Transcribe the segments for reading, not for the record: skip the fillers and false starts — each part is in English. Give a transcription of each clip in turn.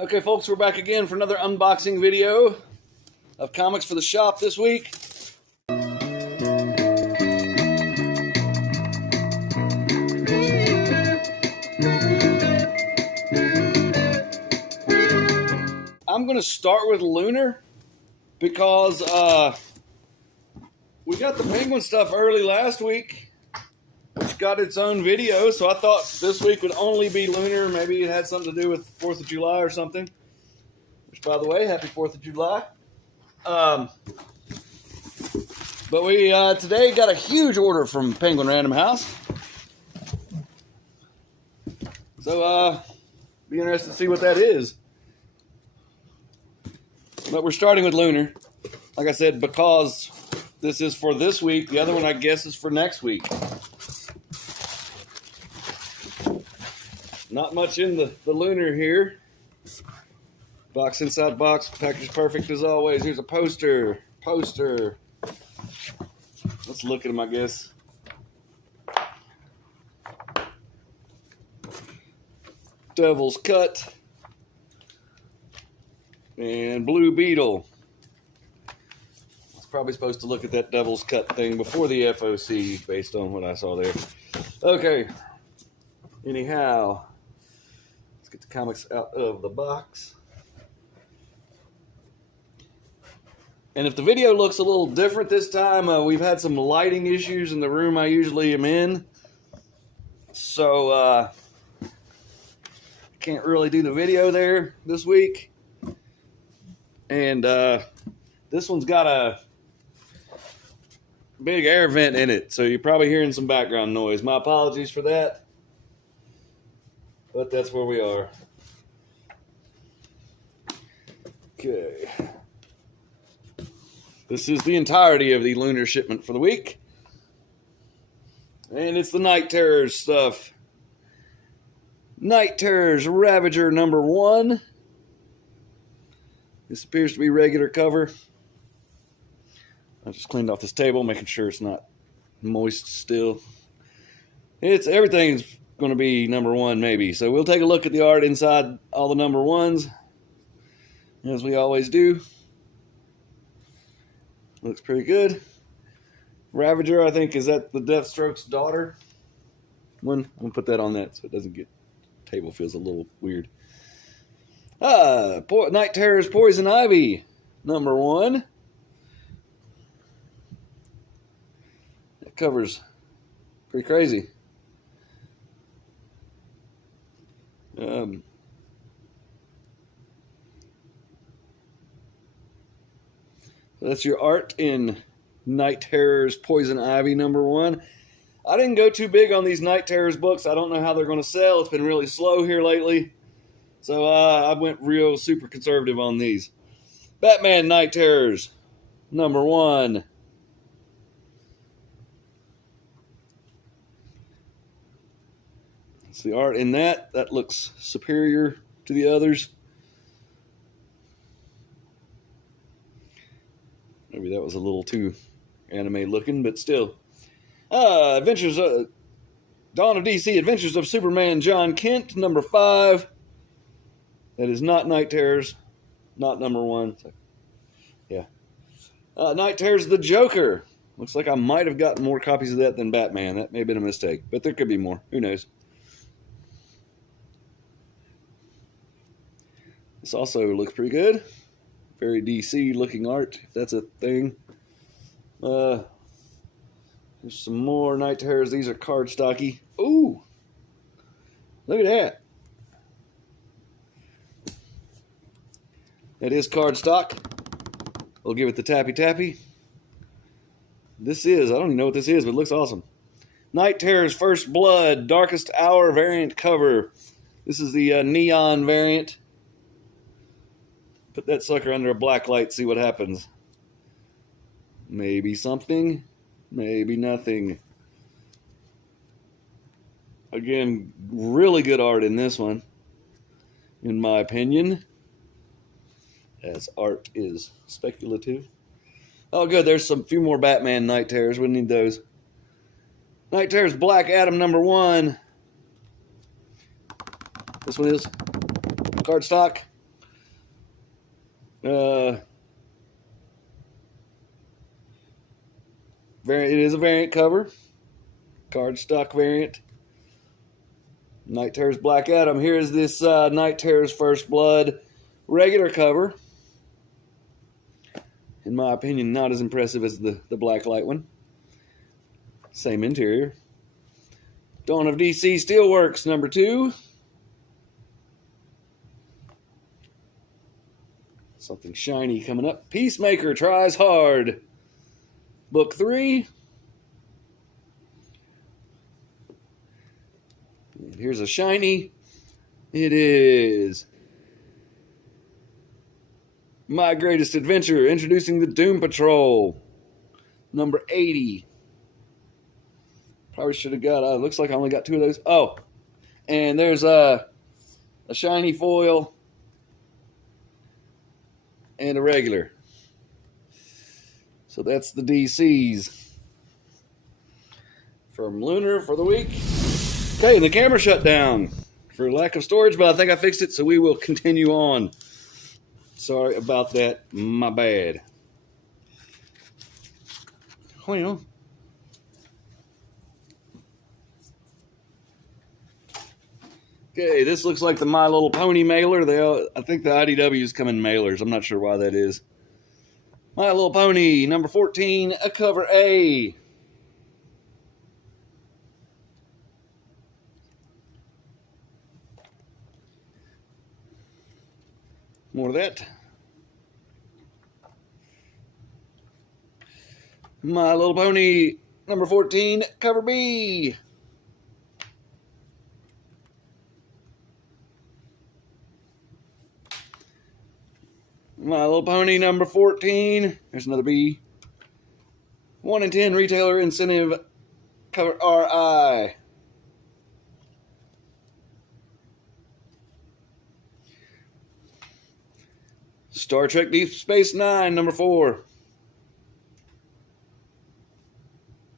Okay, folks, we're back again for another unboxing video of comics for the shop this week. I'm going to start with Lunar because we got the Penguin stuff early last week, which got its own video, so I thought this week would only be Lunar. Maybe it had something to do with 4th of July or something. Which, by the way, happy 4th of July. But we today got a huge order from Penguin Random House. So, be interested to see what that is. But we're starting with Lunar, like I said, because this is for this week. The other one, I guess, is for next week. Not much in the Lunar here. Box inside box, package perfect as always. Here's a poster. Let's look at them, I guess. Devil's Cut. And Blue Beetle. I was probably supposed to look at that Devil's Cut thing before the FOC based on what I saw there. Okay. Anyhow, let's get the comics out of the box. And if the video looks a little different this time, we've had some lighting issues in the room I usually am in. So, can't really do the video there this week. And this one's got a big air vent in it, so you're probably hearing some background noise. My apologies for that. But that's where we are. Okay. This is the entirety of the Lunar shipment for the week. And it's the Night Terrors stuff. Night Terrors Ravager #1. This appears to be regular cover. I just cleaned off this table, making sure it's not moist still. Everything's going to be #1 maybe. So we'll take a look at the art inside all the #1s, as we always do. Looks pretty good. Ravager, I think, is that the Deathstroke's daughter? I'm going to put that on that so it doesn't get, table feels a little weird. Night Terrors Poison Ivy #1. That cover's pretty crazy. That's your art in Night Terrors Poison Ivy #1. I didn't go too big on these Night Terrors books. I don't know how they're going to sell. It's been really slow here lately. So I went real super conservative on these. Batman Night Terrors #1. That's the art in that. That looks superior to the others. Maybe that was a little too anime looking, but still. Adventures Dawn of DC, Adventures of Superman John Kent #5. That is not Night Terrors, not #1. So, yeah. Night Terrors The Joker. Looks like I might have gotten more copies of that than Batman. That may have been a mistake, but there could be more. Who knows? This also looks pretty good. Very DC looking art, if that's a thing. There's some more Night Terrors. These are cardstocky. Ooh! Look at that. That is cardstock. We'll give it the tappy. This is, I don't even know what this is, but it looks awesome. Night Terrors First Blood, Darkest Hour variant cover. This is the neon variant. Put that sucker under a black light, see what happens. Maybe something, maybe nothing. Again, really good art in this one, in my opinion. As art is speculative. Oh, good. There's some few more Batman Night Terrors. We need those. Night Terrors Black Adam #1. This one is cardstock. It is a variant cover. Cardstock variant. Night Terror's Black Adam. Here's this Night Terror's First Blood regular cover. In my opinion, not as impressive as the Blacklight one. Same interior. Dawn of DC Steelworks number 2. Something shiny coming up. Peacemaker Tries Hard. Book 3. And here's a shiny. It is My Greatest Adventure, introducing the Doom Patrol. Number 80. Probably should have got, looks like I only got 2 of those. Oh, and there's a shiny foil and a regular. So that's the DCs from Lunar for the week. Okay, and the camera shut down for lack of storage, but I think I fixed it, so we will continue on. Sorry about that. My bad. Well, okay, this looks like the My Little Pony mailer. I think the IDWs come in mailers. I'm not sure why that is. My Little Pony, number 14, a cover A. More of that. My Little Pony, number 14, cover B. My Little Pony, number 14. There's another B. 1 in 10 retailer incentive, cover RI. Star Trek Deep Space Nine, number 4.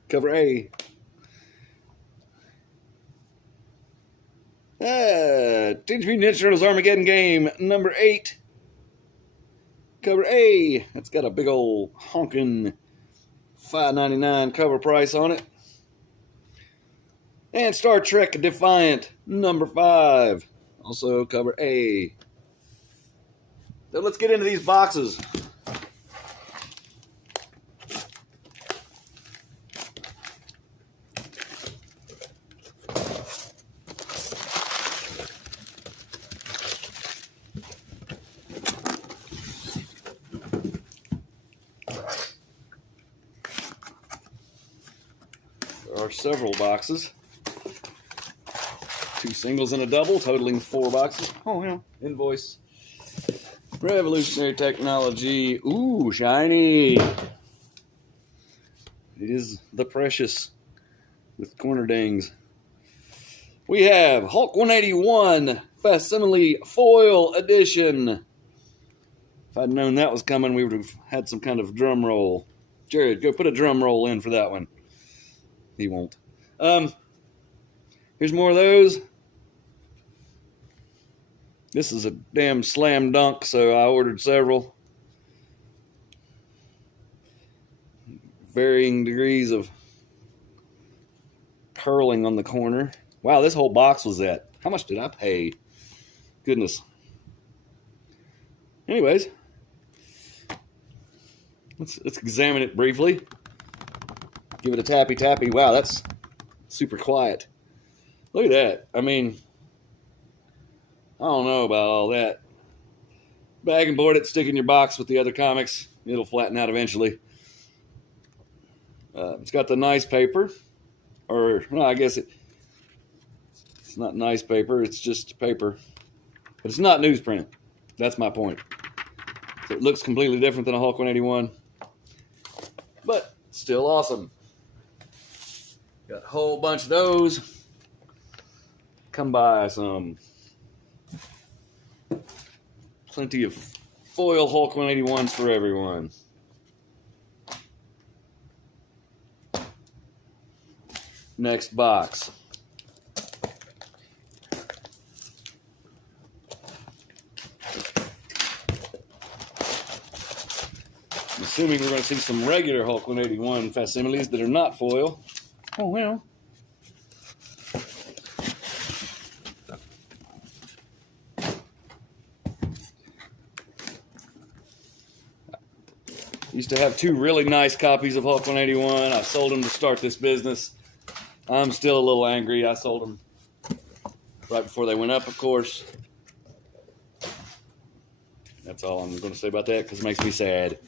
Cover A. Teenage Mutant Ninja Turtles Armageddon Game, number 8. Cover A. It's got a big old honking $5.99 cover price on it. And Star Trek Defiant, number 5. Also cover A. So let's get into these boxes. There are several boxes. 2 singles and a double, totaling 4 boxes. Oh, yeah. Invoice. Revolutionary technology. Ooh, shiny. It is the precious with corner dings. We have Hulk 181 Facsimile Foil Edition. If I'd known that was coming, we would have had some kind of drum roll. Jared, go put a drum roll in for that one. He won't. Here's more of those. This is a damn slam dunk, so I ordered several. Varying degrees of curling on the corner. Wow, this whole box was that. How much did I pay? Goodness. Anyways, let's examine it briefly. Give it a tappy tappy. Wow, that's super quiet. Look at that. I mean, I don't know about all that. Bag and board it, stick in your box with the other comics. It'll flatten out eventually. It's got the nice paper. Or, well, I guess it's not nice paper. It's just paper. But it's not newsprint. That's my point. So it looks completely different than a Hulk 181. But still awesome. Got a whole bunch of those. Come by some. Plenty of foil Hulk 181s for everyone. Next box. I'm assuming we're going to see some regular Hulk 181 facsimiles that are not foil. Oh, well. Used to have 2 really nice copies of Hulk 181. I sold them to start this business. I'm still a little angry. I sold them right before they went up, of course. That's all I'm going to say about that because it makes me sad.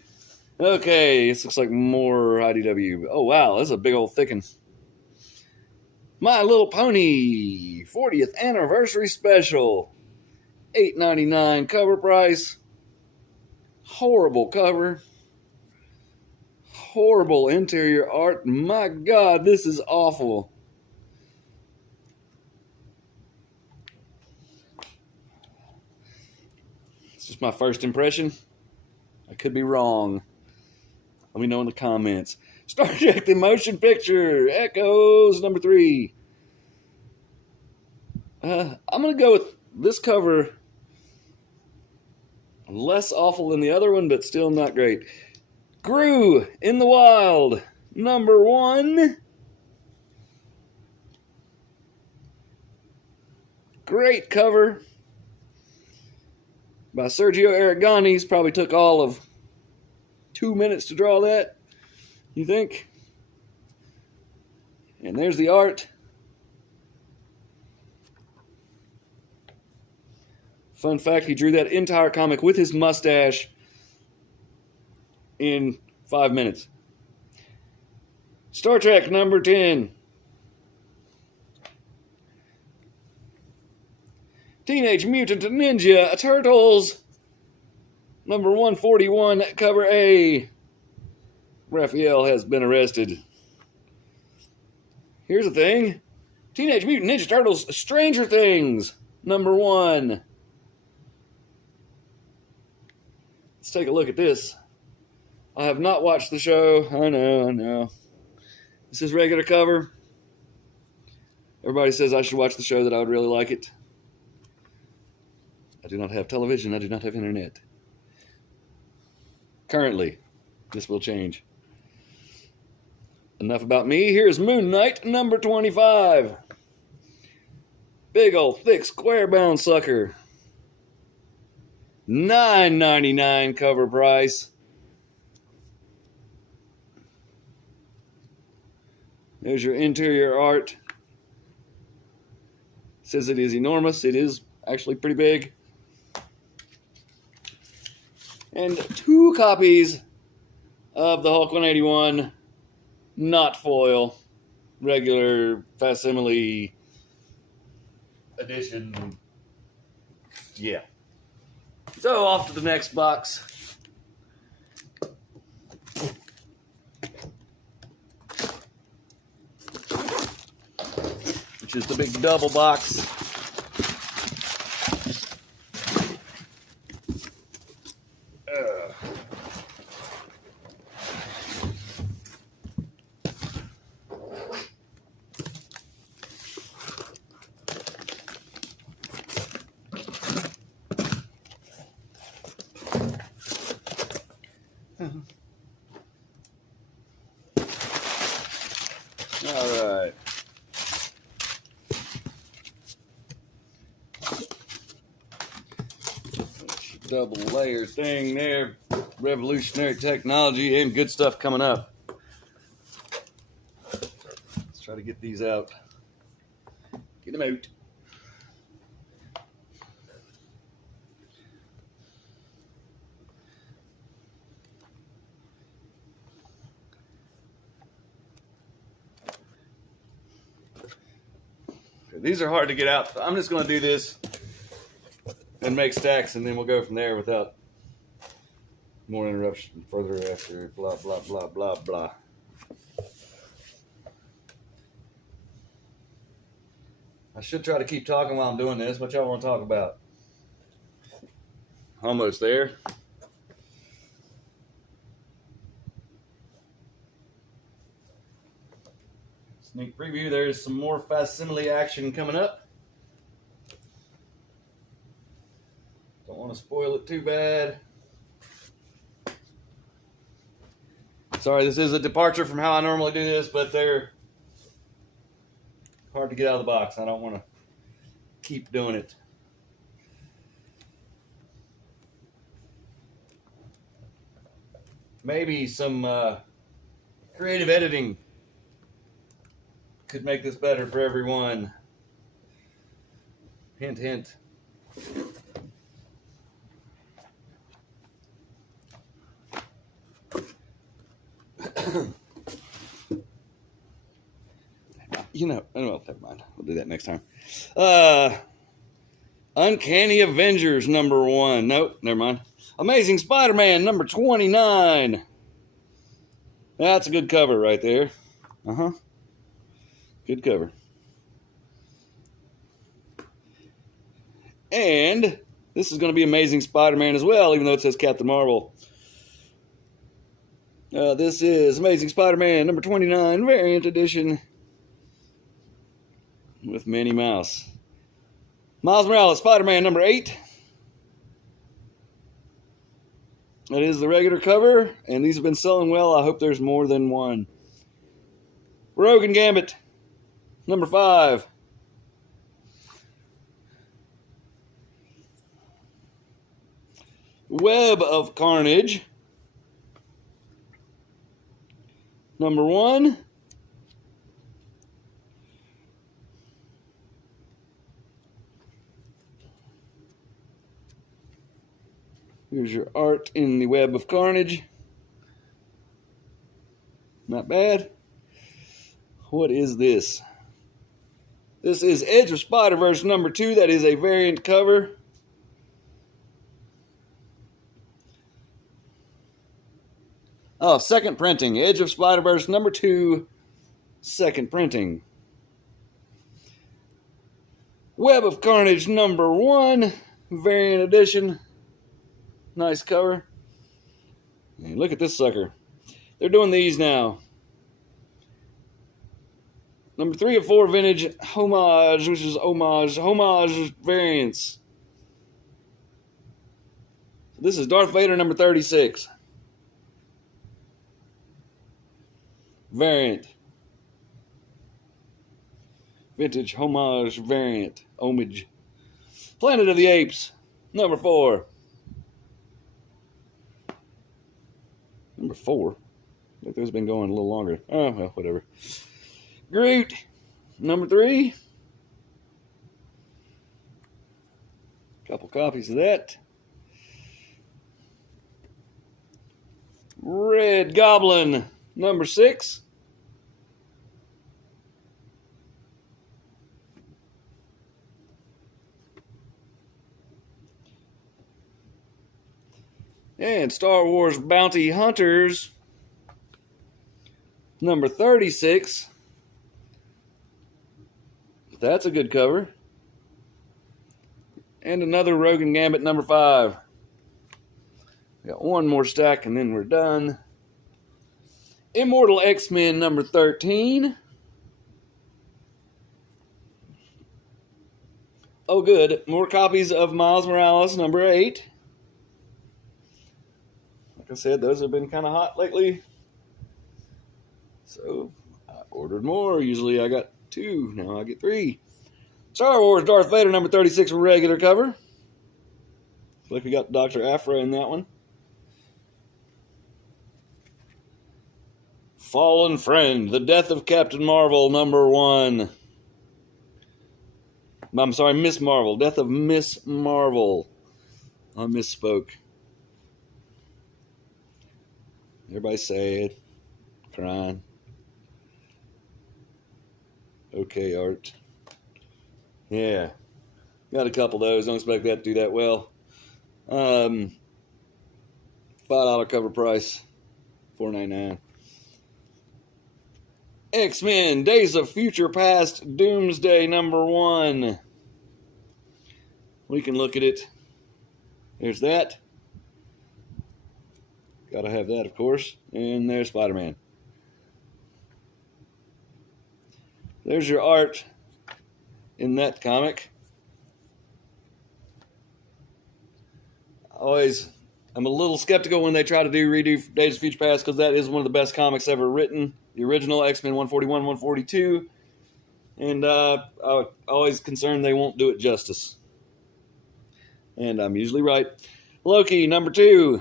Okay, this looks like more IDW. Oh, wow, this is a big old thick one. My Little Pony 40th Anniversary Special. $8.99 cover price. Horrible cover. Horrible interior art. My God, this is awful. It's just my first impression. I could be wrong. Let me know in the comments. Star Trek the Motion Picture. Echoes number 3. I'm going to go with this cover. Less awful than the other one, but still not great. Gru in the Wild, number 1. Great cover by Sergio Aragones. Probably took all of 2 minutes to draw that, you think? And there's the art. Fun fact, he drew that entire comic with his mustache in 5 minutes. Star Trek number 10. Teenage Mutant Ninja Turtles number 141, cover A. Raphael has been arrested. Here's the thing. Teenage Mutant Ninja Turtles Stranger Things number 1. Let's take a look at this. I have not watched the show. I know. This is regular cover. Everybody says I should watch the show, that I would really like it. I do not have television. I do not have internet. Currently. This will change. Enough about me. Here's Moon Knight, number 25. Big old thick square bound sucker. $9.99 cover price. There's your interior art. It says it is enormous. It is actually pretty big. And 2 copies of the Hulk 181, not foil, regular facsimile edition. Yeah. So off to the next box. Which is the big double box. All right. Double layer thing there. Revolutionary technology and good stuff coming up. Let's try to get these out. Get them out. These are hard to get out. I'm just going to do this and make stacks, and then we'll go from there without more interruption further after blah, blah, blah, blah, blah. I should try to keep talking while I'm doing this. What y'all want to talk about? Almost there. Sneak preview, there's some more facsimile action coming up. Don't want to spoil it too bad. Sorry, this is a departure from how I normally do this, but they're hard to get out of the box. I don't want to keep doing it. Maybe some creative editing could make this better for everyone. Hint, hint. You know, well, never mind. We'll do that next time. Uncanny Avengers #1. Nope, never mind. Amazing Spider-Man #29. That's a good cover right there. Good cover. And this is going to be Amazing Spider-Man as well, even though it says Captain Marvel. This is Amazing Spider-Man #29, variant edition with Minnie Mouse. Miles Morales, Spider-Man #8. That is the regular cover, and these have been selling well. I hope there's more than one. Rogue and Gambit #5. Web of Carnage #1. Here's your art in the Web of Carnage. Not bad. What is this? This is Edge of Spider-Verse #2. That is a variant cover. Oh, second printing. Edge of Spider-Verse #2, second printing. Web of Carnage #1, variant edition. Nice cover. And look at this sucker. They're doing these now. #3 of 4 vintage homage, which is homage variants. This is Darth Vader #36. Variant. Vintage homage variant. Homage. Planet of the Apes #4. #4? I think those have been going a little longer. Oh, well, whatever. Groot #3. Couple copies of that. Red Goblin #6. And Star Wars Bounty Hunters #36. That's a good cover. And another Rogue and Gambit #5. We got one more stack and then we're done. Immortal X-Men #13. Oh, good. More copies of Miles Morales #8. Like I said, those have been kind of hot lately. So I ordered more. Usually I got 2. Now I get 3. Star Wars Darth Vader #36 regular cover. Looks like we got Dr. Aphra in that one. Fallen Friend, The Death of Captain Marvel #1. I'm sorry, Miss Marvel. Death of Miss Marvel. I misspoke. Everybody sad, crying. Okay, art. Yeah. Got a couple of those. Don't expect that to do that well. $5 cover price. $4.99. X-Men Days of Future Past Doomsday #1. We can look at it. There's that. Gotta have that, of course. And there's Spider-Man. There's your art in that comic. I always I'm a little skeptical when they try to redo Days of Future Past, because that is one of the best comics ever written. The original X-Men 141, 142. And I'm always concerned they won't do it justice. And I'm usually right. Loki, number 2.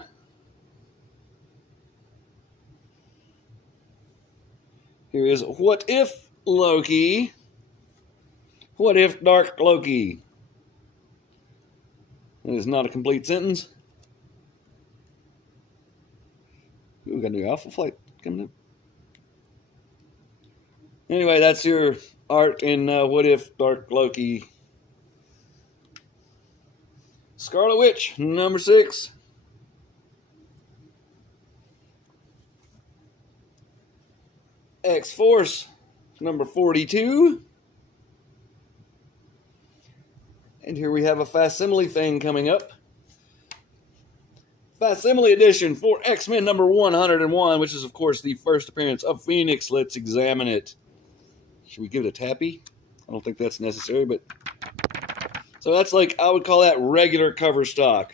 Here is What If Loki. What if Dark Loki? That is not a complete sentence. Ooh, we got a new Alpha Flight coming up. Anyway, that's your art in What If Dark Loki. Scarlet Witch, number 6. X-Force, number 42. And here we have a facsimile thing coming up. Facsimile edition for X-Men number 101, which is, of course, the first appearance of Phoenix. Let's examine it. Should we give it a tappy? I don't think that's necessary, but... So that's like, I would call that regular cover stock.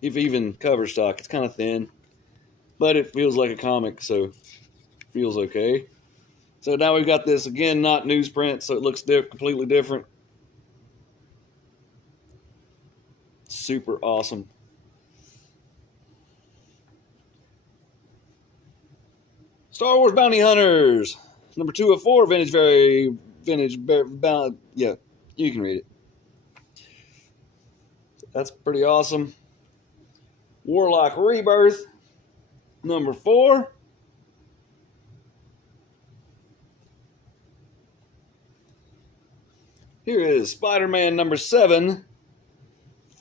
If even cover stock. It's kind of thin. But it feels like a comic, so feels okay. So now we've got this, again, not newsprint, so it looks completely different. Super awesome. Star Wars Bounty Hunters, number 204, yeah, you can read it. That's pretty awesome. Warlock Rebirth, number 4. Here is Spider-Man number 7,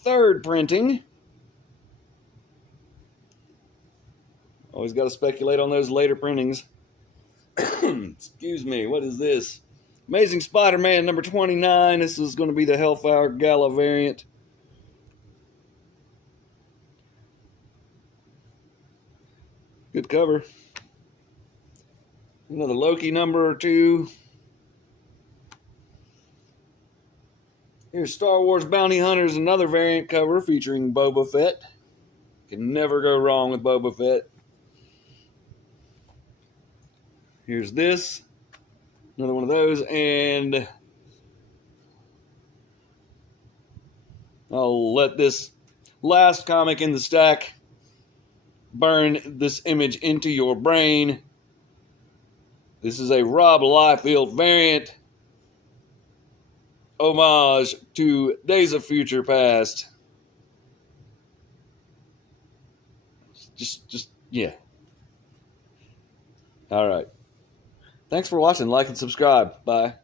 3rd printing. Always got to speculate on those later printings. Excuse me, what is this? Amazing Spider-Man number 29. This is going to be the Hellfire Gala variant. Good cover. Another Loki number 2. Here's Star Wars Bounty Hunters, another variant cover featuring Boba Fett. Can never go wrong with Boba Fett. Here's this. Another one of those. And I'll let this last comic in the stack burn this image into your brain. This is a Rob Liefeld variant. Homage to Days of Future Past. Yeah. All right. Thanks for watching. Like and subscribe. Bye.